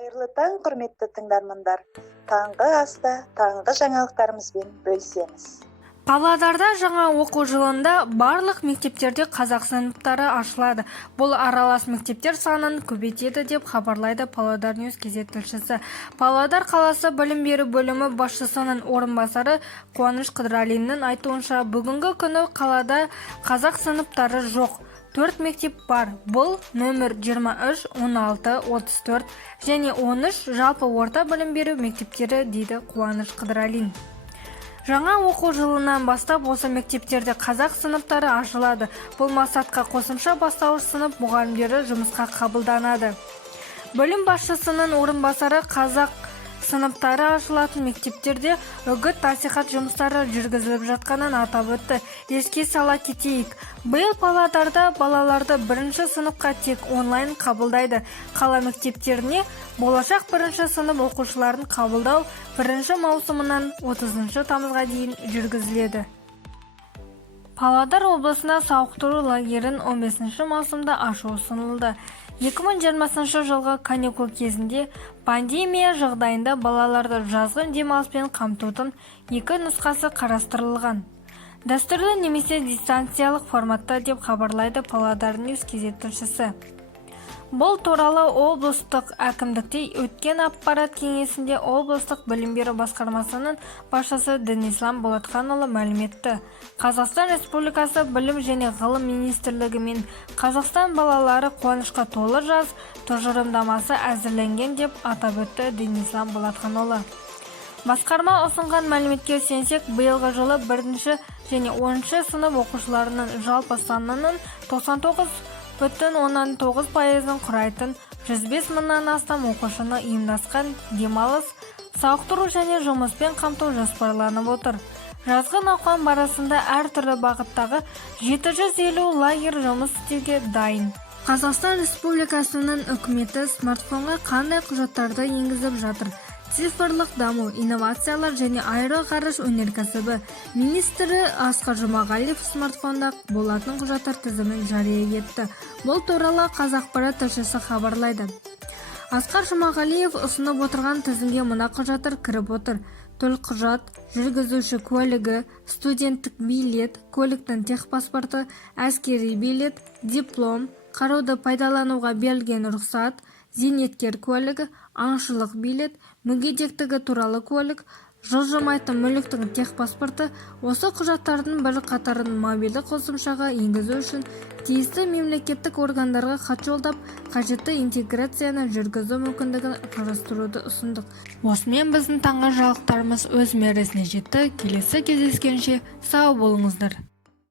Қайырлы таң, құрметті тыңдармандар. Таңғы аста таңғы жаңалықтарымызбен бөлісеміз. Павлодарда жаңа оқу жылында барлық мектептерде қазақ сыныптары ашылады. Бұл аралас мектептер санын көбейтеді деп хабарлайды Павлодар Ньюс газет тілшісі. Павлодар қаласы білім беру бөлімі басшысының орынбасары Қуаныш Қыдыралиннің айтуынша, бүгінгі күні қалада қазақ сыныптары жоқ. 4 мектеп бар. Бұл нөмір 23, 16, 34 және 13 жалпы орта білім беру мектептері, дейді Қуаныш Қыдыралин. Жаңа оқу жылынан бастап осы мектептерде қазақ сыныптары ашылады. Бұл мақсатқа қосымша бастауыш сынып мұғалімдері жұмысқа қабылданады. Бөлім басшысының орынбасары қазақ сыныптары ашылатын мектептерде үгіт-насихат жұмыстары жүргізіліп жатқанын атап өтті. Еске сала кетейік, биыл Павлодарда балаларды бірінші сыныпқа тек онлайн қабылдайды. Қала мектептеріне болашақ бірінші сынып оқушыларын қабылдау 1 маусымынан 30 тамызға дейін жүргізіледі. Павлодар облысына сауықтыру лагерін 15 маусымда ашу ұсынылды. 2020 жылғы каникул кезінде пандемия жағдайында балаларды жазғы демалыспен қамтудың 2 нұсқасы қарастырылған. Дәстүрлі немесе дистанциялық форматта деп хабарлайды Павлодар Ньюс газет тілшісі. Бұл туралы облыстық әкімдікте өткен аппарат кеңесінде облыстық білім беру басқармасының басшысы Денислам Болатханұлы мәлім етті. Қазақстан Республикасы білім және ғылым министрлігі мен Қазақстан балалары қуанышқа толы жаз тұжырымдамасы әзірленген деп атап өтті Денислам Болатханұлы. Басқарма ұсынған мәліметке сенсек, биылғы жылы 1 және 10 сынып оқушыларының жалпы санының 99,9%-ын құрайтын 105 мыңнан астам оқушыны ұйымдасқан демалыс, сауықтыру және жұмыспен қамту жоспарланып отыр. Жазғы науқан барысында әртүрлі бағыттағы 750 лагерь жұмыс істеуге дайын. Қазақстан Республикасының үкіметі смартфонға қандай құжаттарды енгізіп жатыр? Цифрлық даму, инновациялар және аэроғарыш өнеркәсібі министрі Асқар Жұмағалиев смартфонда болатын құжаттар тізімін жария етті. Бұл туралы Қазақпарат тілшісі хабарлайды. Асқар Жұмағалиев ұсынып отырған тізімге мына құжаттар кіріп отыр: төлқұжат, жүргізуші куәлігі, студенттік билет, көліктің техпаспорты, әскери билет, диплом, қаруды пайдалануға берілген рұқсат, зейнеткер куәлігі, аңшылық билет, мүгедектігі туралы куәлік, жылжымайтын мүліктің техпаспорты. Осы құжаттардың бір қатарын мобильді қосымшаға енгізу үшін тиісті мемлекеттік органдарға хат жолдап, қажетті интеграцияны жүргізу мүмкіндігін қарастыруды ұсындық. Осымен біздің таңғы жаңалықтарымыз өз мәресіне жетті. Келесі кездескенше сау болыңыздар.